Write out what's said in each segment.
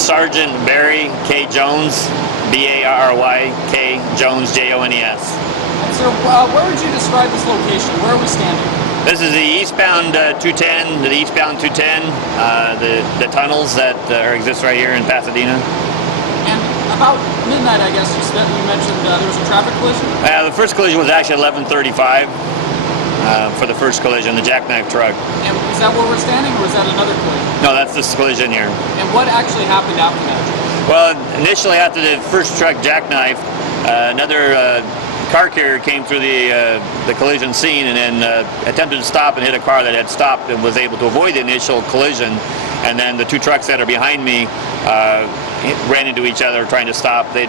Sergeant Barry K. Jones, B-A-R-R-Y-K, Jones, J-O-N-E-S. And so where would you describe this location? Where are we standing? This is the eastbound 210, the eastbound 210, the tunnels that exist right here in Pasadena. And about midnight, I guess, you mentioned there was a traffic collision? The first collision was actually 11:35 for the first collision, the jackknife truck. And is that where we're standing, or is that another collision? No, that's this collision here. And what actually happened after that? Well, initially after the first truck jackknife, another car carrier came through the collision scene and then attempted to stop and hit a car that had stopped and was able to avoid the initial collision. And then the two trucks that are behind me ran into each other trying to stop. They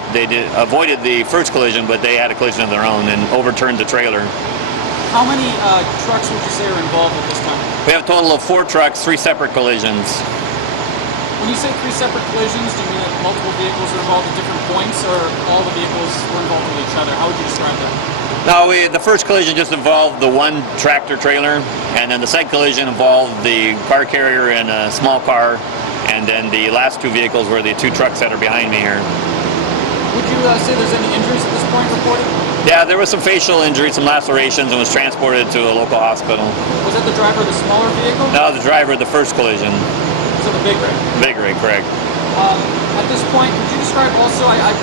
avoided the first collision, but they had a collision of their own and overturned the trailer. How many trucks would you say are involved at this time? We have a total of 4 trucks, 3 separate collisions. When you say 3 separate collisions, do you mean that multiple vehicles are involved at different points, or all the vehicles were involved with each other? How would you describe that? No, the first collision just involved the one tractor trailer, and then the second collision involved the car carrier and a small car, and then the last 2 vehicles were the 2 trucks that are behind me here. Would you say there's any injuries at this point reported? Yeah, there was some facial injuries, some lacerations, and was transported to a local hospital. Was that the driver of the smaller vehicle? No, the driver of the first collision. So the big rig? Big rig, correct. At this point, could you describe also, I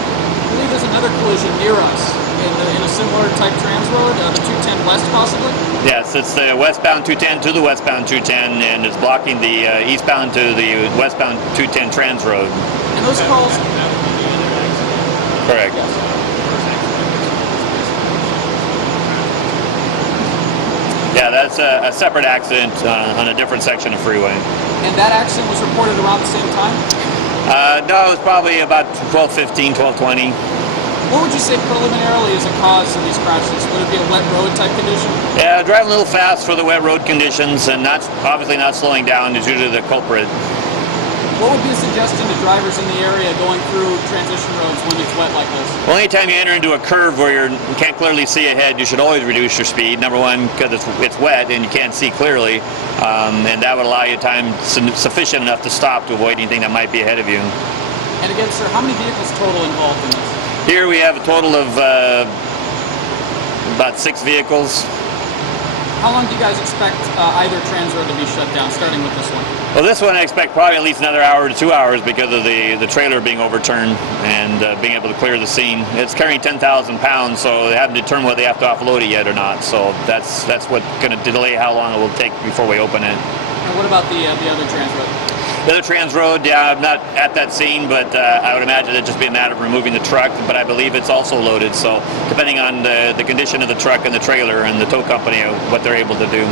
believe there's another collision near us in a similar type trans road, the 210 West possibly? Yes, it's the westbound 210 to the westbound 210, and it's blocking the eastbound to the westbound 210 trans road. And those calls? Correct. Yes. Yeah, that's a separate accident on a different section of freeway. And that accident was reported around the same time? No, it was probably about 12:15, 12:20. What would you say preliminarily is a cause of these crashes? Would it be a wet road type condition? Yeah, driving a little fast for the wet road conditions and obviously not slowing down is usually the culprit. What would be a suggestion to drivers in the area going through transition roads when it's wet like this? Well, anytime you enter into a curve where you can't clearly see ahead, you should always reduce your speed. Number one, because it's wet and you can't see clearly, and that would allow you time sufficient enough to stop to avoid anything that might be ahead of you. And again, sir, how many vehicles total involved in this? Here we have a total of about 6 vehicles. How long do you guys expect either trans road to be shut down, starting with this one? Well, this one I expect probably at least another hour to 2 hours because of the trailer being overturned and being able to clear the scene. It's carrying 10,000 pounds, so they haven't determined whether they have to offload it yet or not. So that's what's going to delay how long it will take before we open it. And what about the other trans road? The other trans road, yeah, I'm not at that scene, but I would imagine it'd just be a matter of removing the truck, but I believe it's also loaded, so depending on the condition of the truck and the trailer and the tow company, what they're able to do.